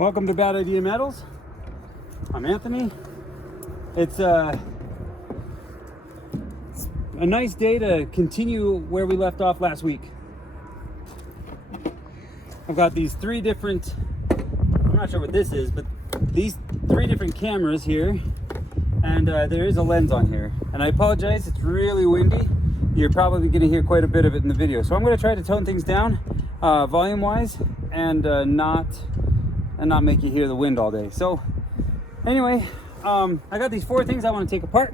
Welcome to Bad Idea Metals. I'm Anthony. It's a nice day to continue where we left off last week. I've got these three different, I'm not sure what this is, but these three different cameras here, and there is a lens on here. And I apologize, it's really windy. You're probably going to hear quite a bit of it in the video. So I'm going to try to tone things down volume-wise and not make you hear the wind all day. So anyway, I got these four things I want to take apart.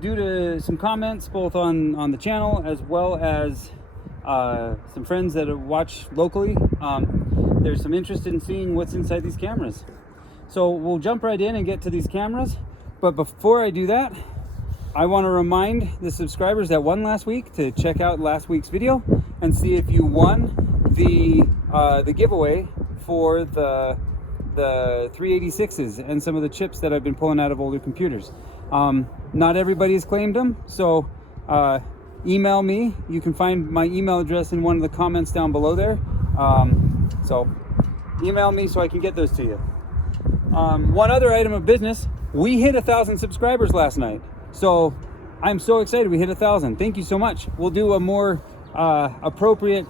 Due to some comments both on the channel as well as some friends that watch locally, there's some interest in seeing what's inside these cameras. So we'll jump right in and get to these cameras. But before I do that, I want to remind the subscribers that won last week to check out last week's video and see if you won the giveaway for the 386s and some of the chips that I've been pulling out of older computers. Not everybody has claimed them, so email me. You can find my email address in one of the comments down below there. So email me so I can get those to you. One other item of business, we hit 1,000 subscribers last night. So I'm so excited we hit 1,000. Thank you so much. We'll do a more appropriate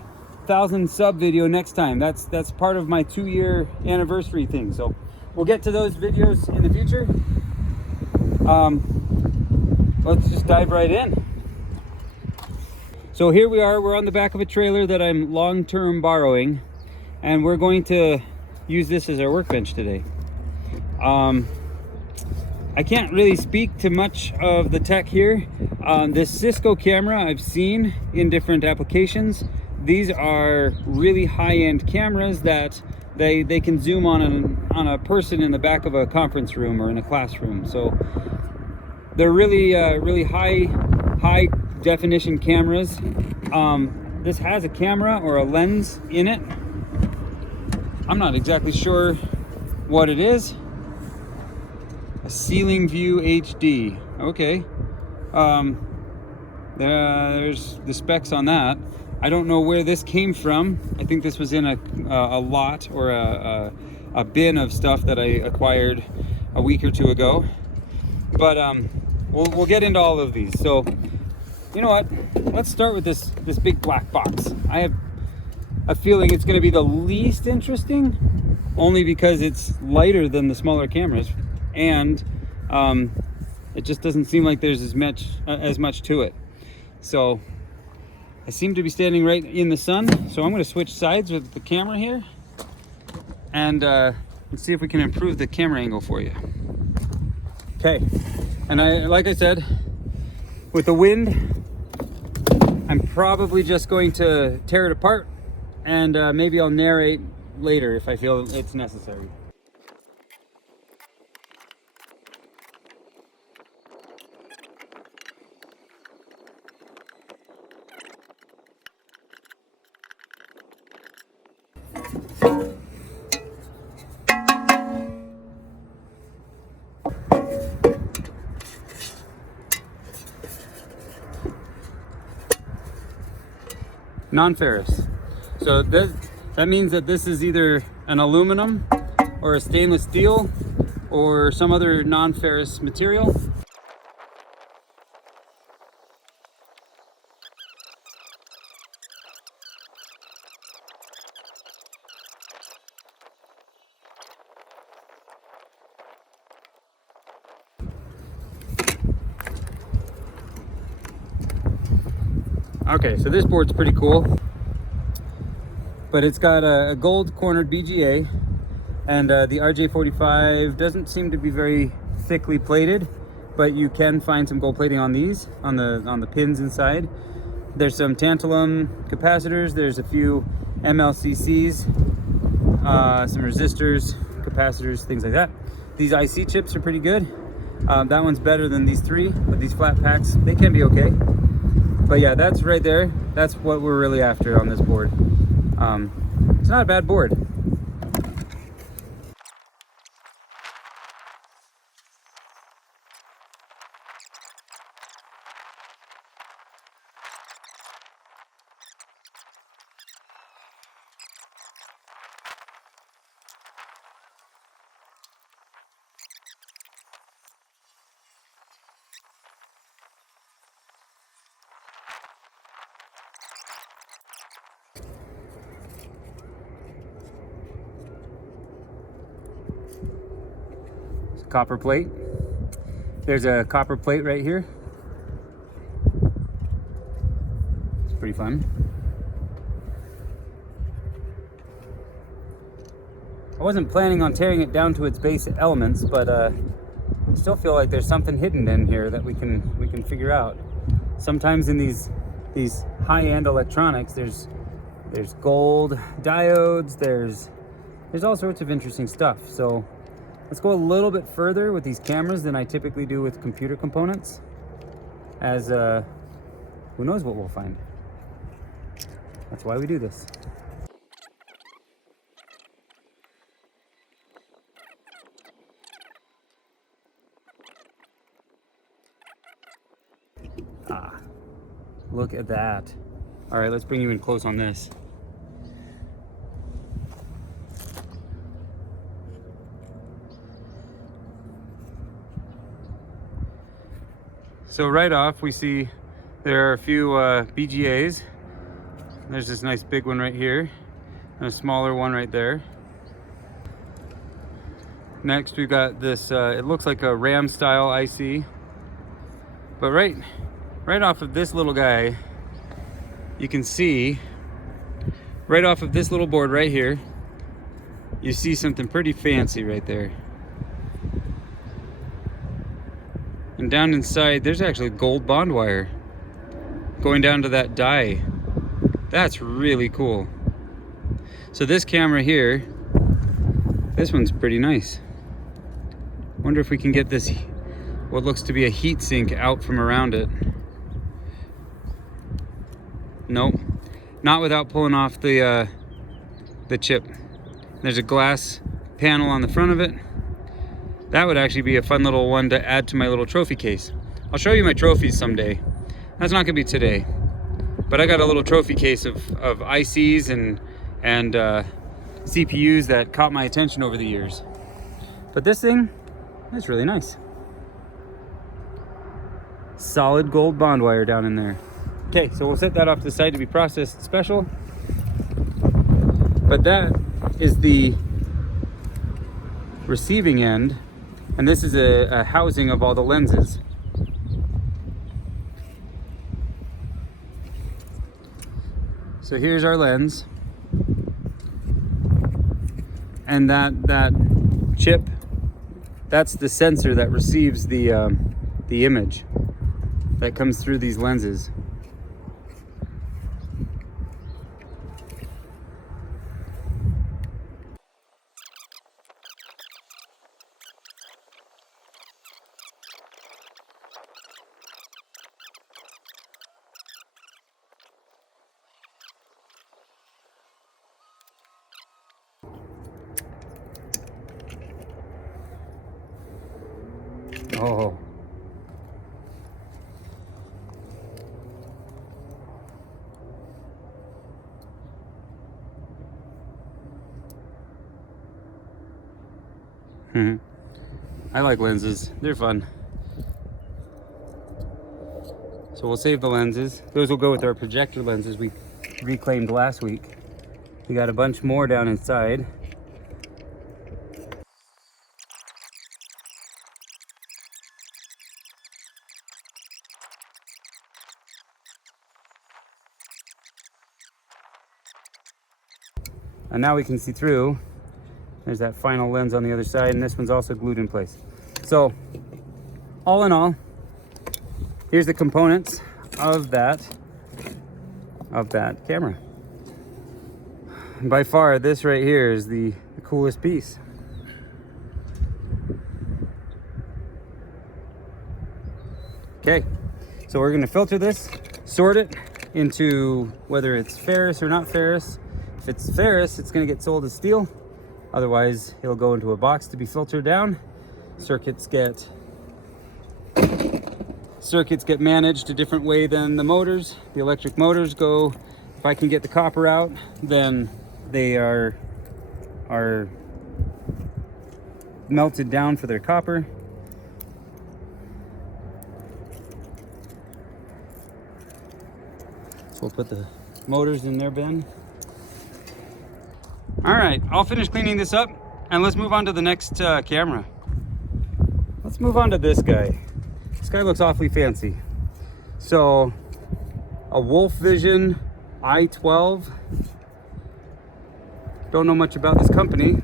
1,000 sub video next time. That's part of my 2-year anniversary thing. So we'll get to those videos in the future. Let's just dive right in. So here we are, we're on the back of a trailer that I'm long-term borrowing, and we're going to use this as our workbench today. I can't really speak to much of the tech here. This Cisco camera I've seen in different applications. These are really high-end cameras that they can zoom on a person in the back of a conference room or in a classroom. So they're really high definition cameras. This has a camera or a lens in it. I'm not exactly sure what it is. A ceiling view HD. Okay. There's the specs on that. I don't know where this came from. I think this was in a lot or a bin of stuff that I acquired a week or two ago. But we'll get into all of these. So you know what? Let's start with this big black box. I have a feeling it's going to be the least interesting, only because it's lighter than the smaller cameras, and it just doesn't seem like there's as much to it. So I seem to be standing right in the sun, so I'm going to switch sides with the camera here, and let's see if we can improve the camera angle for you. Okay, and like I said, with the wind, I'm probably just going to tear it apart, and maybe I'll narrate later if I feel it's necessary. Non-ferrous. So that means that this is either an aluminum or a stainless steel or some other non-ferrous material. Okay, so this board's pretty cool, but it's got a gold cornered BGA, and the RJ45 doesn't seem to be very thickly plated, but you can find some gold plating on these, on the pins inside. There's some tantalum capacitors, there's a few MLCCs, some resistors, capacitors, things like that. These IC chips are pretty good. That one's better than these three, but these flat packs, they can be okay. But yeah, that's right there. That's what we're really after on this board. It's not a bad board. copper plate. There's a copper plate right here. It's pretty fun. I wasn't planning on tearing it down to its base elements, but I still feel like there's something hidden in here that we can figure out. Sometimes in these high-end electronics, there's gold diodes, there's all sorts of interesting stuff. So let's go a little bit further with these cameras than I typically do with computer components, as who knows what we'll find. That's why we do this. Ah, look at that. All right, let's bring you in close on this. So right off, we see there are a few BGAs. There's this nice big one right here, and a smaller one right there. Next, we've got this, it looks like a RAM style IC. But right off of this little guy, you can see, right off of this little board right here, you see something pretty fancy right there. And down inside, there's actually gold bond wire going down to that die. That's really cool. So this camera here, this one's pretty nice. Wonder if we can get this, what looks to be a heat sink, out from around it. Nope, not without pulling off the chip. There's a glass panel on the front of it. That would actually be a fun little one to add to my little trophy case. I'll show you my trophies someday. That's not gonna be today, but I got a little trophy case of ICs and CPUs that caught my attention over the years. But this thing, that's really nice. Solid gold bond wire down in there. Okay, so we'll set that off to the side to be processed special. But that is the receiving end, and this is a housing of all the lenses. So here's our lens, and that chip, that's the sensor that receives the image that comes through these lenses. Oh. I like lenses, they're fun. So we'll save the lenses. Those will go with our projector lenses we reclaimed last week. We got a bunch more down inside. And now we can see through. There's that final lens on the other side, and this one's also glued in place. So, all in all, here's the components of that camera. And by far, this right here is the coolest piece. Okay, so we're gonna filter this, sort it into whether it's ferrous or not ferrous. If it's ferrous, it's gonna get sold as steel. Otherwise, it'll go into a box to be filtered down. Circuits get managed a different way than the motors. The electric motors go, if I can get the copper out, then they are melted down for their copper. So we'll put the motors in their bin. All right, I'll finish cleaning this up and let's move on to the next camera. Let's move on to this guy. This guy looks awfully fancy. So, a Vision I12. Don't know much about this company.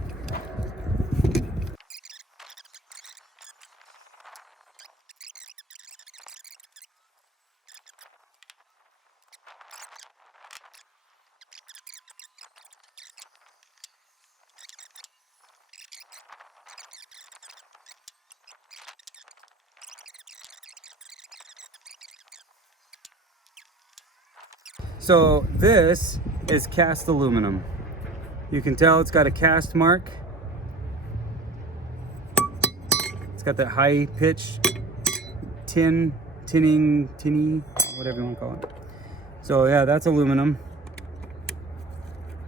So this is cast aluminum. You can tell it's got a cast mark. It's got that high pitch tinny, whatever you want to call it. So yeah, that's aluminum.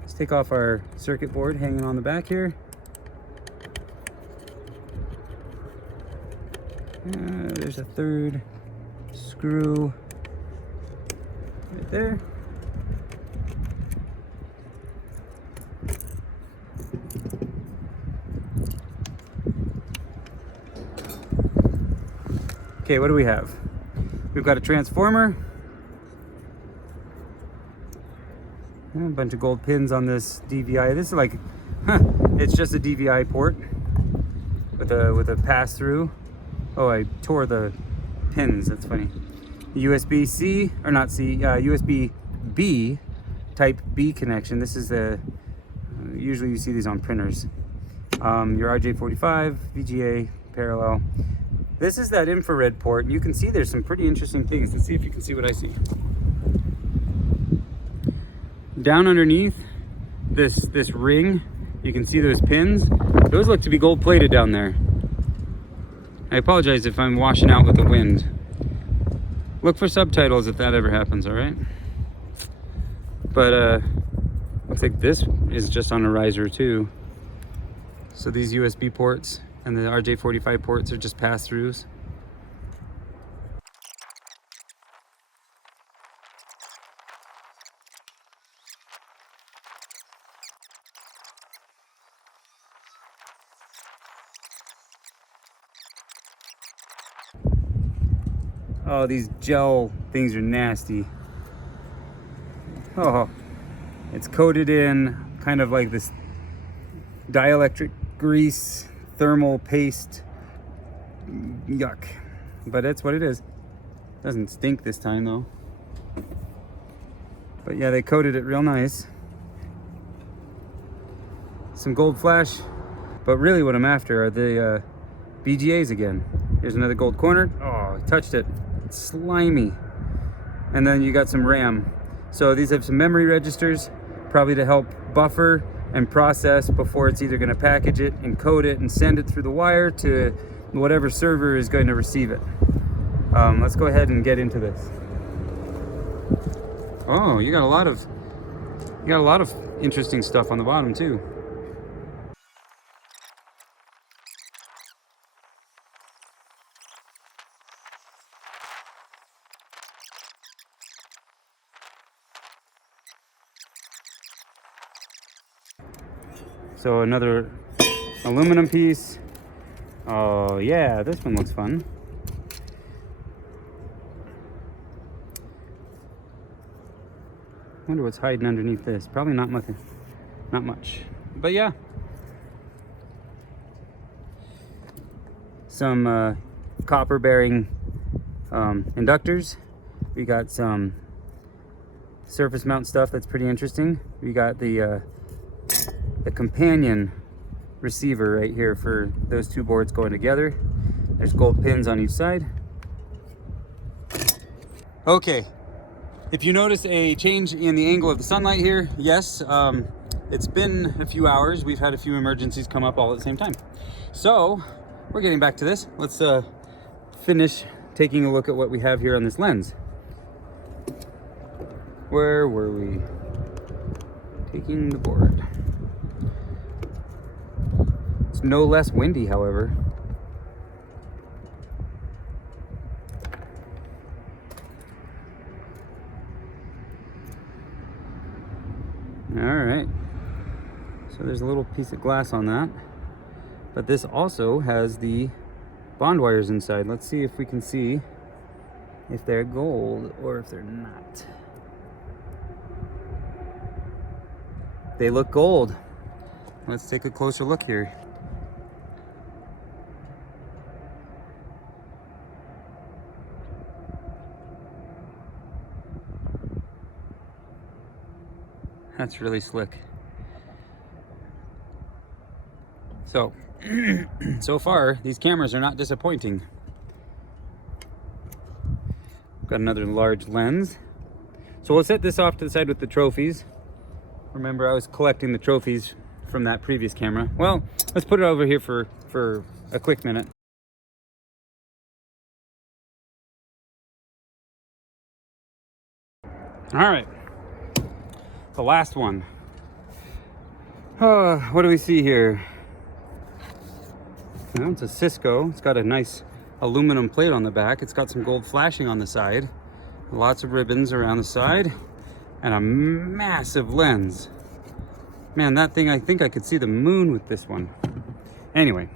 Let's take off our circuit board hanging on the back here. There's a third screw right there. Okay, what do we have? We've got a transformer, a bunch of gold pins on this DVI. This is like, it's just a DVI port with a pass-through. Oh, I tore the pins. That's funny. USB-C, or not C, USB-B, type B connection. This is the, usually you see these on printers. Your RJ45, VGA, parallel. This is that infrared port, and you can see there's some pretty interesting things. Let's see if you can see what I see. Down underneath this ring, you can see those pins. Those look to be gold plated down there. I apologize if I'm washing out with the wind. Look for subtitles if that ever happens, all right? But looks like this is just on a riser too. So these USB ports and the RJ45 ports are just pass-throughs. Oh, these gel things are nasty. Oh, it's coated in kind of like this dielectric grease, thermal paste. Yuck. But that's what it is. Doesn't stink this time though. But yeah, they coated it real nice. Some gold flash. But really what I'm after are the BGAs again. Here's another gold corner. Oh, I touched it. It's slimy. And then you got some RAM. So these have some memory registers, probably to help buffer and process before it's either going to package it, encode it, and send it through the wire to whatever server is going to receive it. Let's go ahead and get into this. Oh, you got a lot of interesting stuff on the bottom too. So another aluminum piece. Oh yeah, this one looks fun. Wonder what's hiding underneath this. Probably not much. Not much. But yeah. Some copper bearing inductors. We got some surface mount stuff that's pretty interesting. We got the companion receiver right here for those two boards going together. There's gold pins on each side. Okay, if you notice a change in the angle of the sunlight here, yes, it's been a few hours. We've had a few emergencies come up all at the same time. So we're getting back to this. Let's finish taking a look at what we have here on this lens. Where were we? Taking the board. It's no less windy, however. All right. So there's a little piece of glass on that. But this also has the bond wires inside. Let's see if we can see if they're gold or if they're not. They look gold. Let's take a closer look here. That's really slick. So, so far, these cameras are not disappointing. Got another large lens. So we'll set this off to the side with the trophies. Remember, I was collecting the trophies from that previous camera. Well, let's put it over here for a quick minute. All right, the last one. What do we see here? Well, it's a Cisco. It's got a nice aluminum plate on the back. It's got some gold flashing on the side. Lots of ribbons around the side. And a massive lens. Man, that thing, I think I could see the moon with this one. Anyway,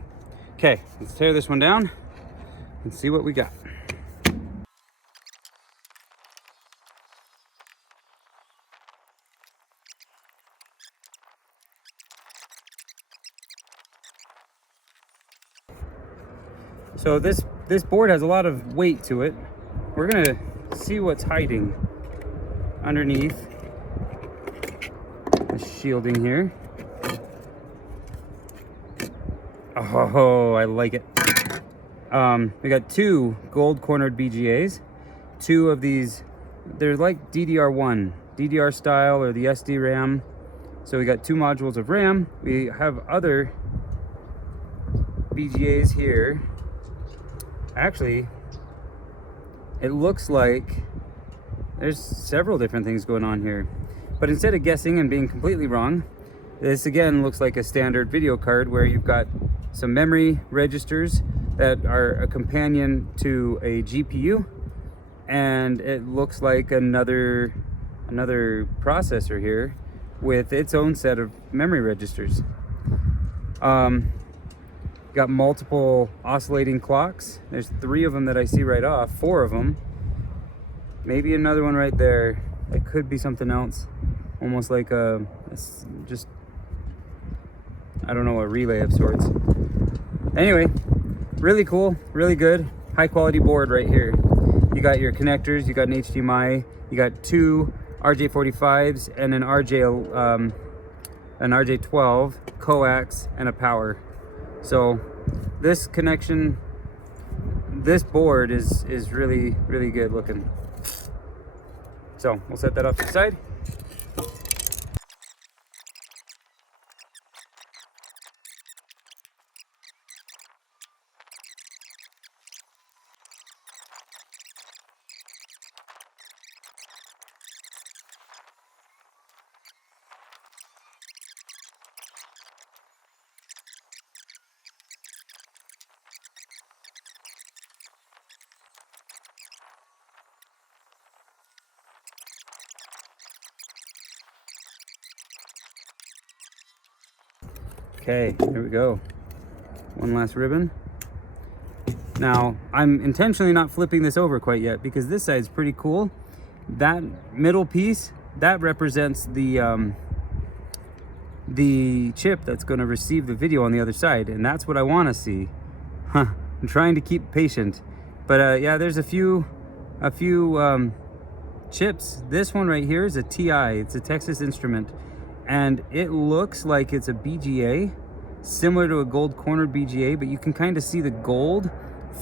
okay, let's tear this one down and see what we got. So this board has a lot of weight to it. We're gonna see what's hiding underneath the shielding here. Oh, I like it. We got two gold cornered BGAs, two of these. They're like DDR1, DDR style, or the SD RAM. So we got two modules of RAM. We have other BGAs here. Actually, it looks like there's several different things going on here. But instead of guessing and being completely wrong, this again looks like a standard video card where you've got some memory registers that are a companion to a GPU, and it looks like another processor here with its own set of memory registers. Got multiple oscillating clocks. There's 3 of them that I see right off, 4 of them. Maybe another one right there. It could be something else. Almost like a just, I don't know, a relay of sorts. Anyway, really cool, really good, high quality board right here. You got your connectors, you got an HDMI, you got 2 RJ45s and an RJ12, coax, and a power. So this connection, this board is really, really good looking. So we'll set that off to the side. Okay, here we go. One last ribbon. Now, I'm intentionally not flipping this over quite yet because this side's pretty cool. That middle piece, that represents the chip that's going to receive the video on the other side, and that's what I want to see. I'm trying to keep patient, but yeah, there's a few chips. This one right here is a TI. It's a Texas Instrument, and it looks like it's a BGA, similar to a gold cornered BGA, but you can kind of see the gold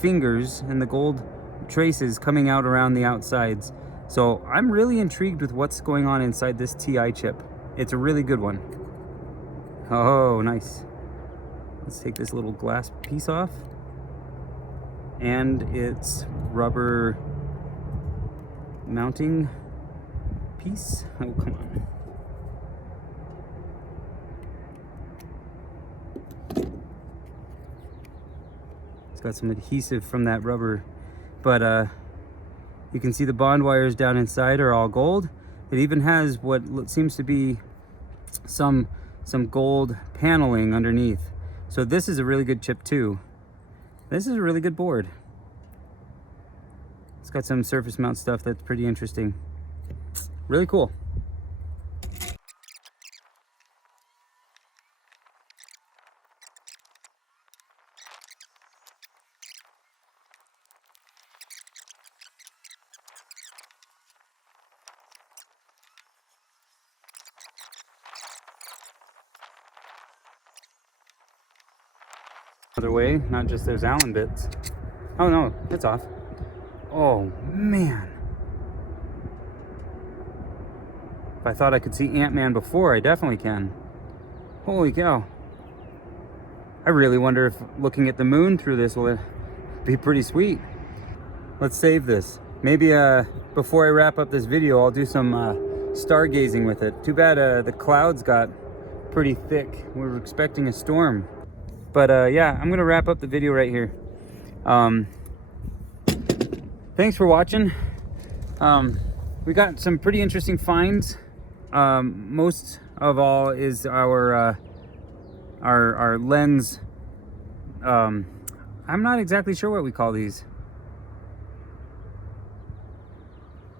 fingers and the gold traces coming out around the outsides. So I'm really intrigued with what's going on inside this TI chip. It's a really good one. Oh, nice. Let's take this little glass piece off. And its rubber mounting piece. Oh, come on. It's got some adhesive from that rubber, but you can see the bond wires down inside are all gold. It even has what seems to be some gold paneling underneath. So this is a really good chip too. This is a really good board. It's got some surface mount stuff that's pretty interesting. Really cool. Other way, not just those Allen bits. Oh no, it's off. Oh man. If I thought I could see Ant-Man before, I definitely can. Holy cow. I really wonder if looking at the moon through this will be pretty sweet. Let's save this. Maybe before I wrap up this video, I'll do some stargazing with it. Too bad the clouds got pretty thick. We were expecting a storm. But yeah, I'm gonna wrap up the video right here. Thanks for watching. We got some pretty interesting finds. Most of all is our lens. I'm not exactly sure what we call these.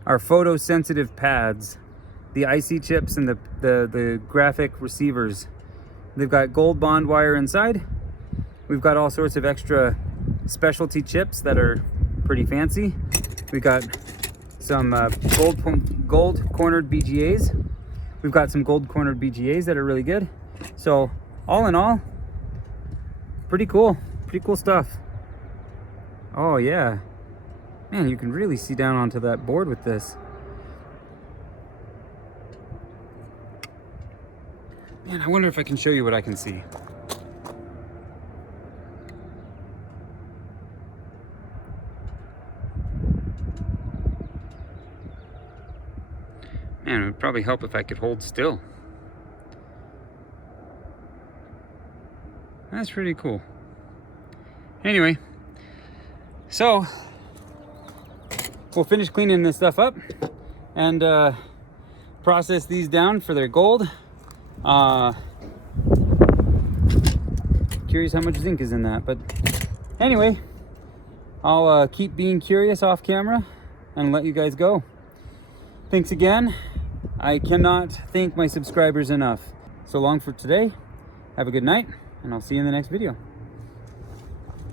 Our photosensitive pads, the IC chips and the graphic receivers. They've got gold bond wire inside. We've got all sorts of extra specialty chips that are pretty fancy. We got some gold cornered BGAs. We've got some gold cornered BGAs that are really good. So all in all, pretty cool stuff. Oh yeah, man, you can really see down onto that board with this. Man, I wonder if I can show you what I can see. Man, it would probably help if I could hold still. That's pretty cool. Anyway, so we'll finish cleaning this stuff up and process these down for their gold. Curious how much zinc is in that, but anyway, I'll keep being curious off camera and let you guys go. Thanks again. I cannot thank my subscribers enough. So long for today. Have a good night, and I'll see you in the next video.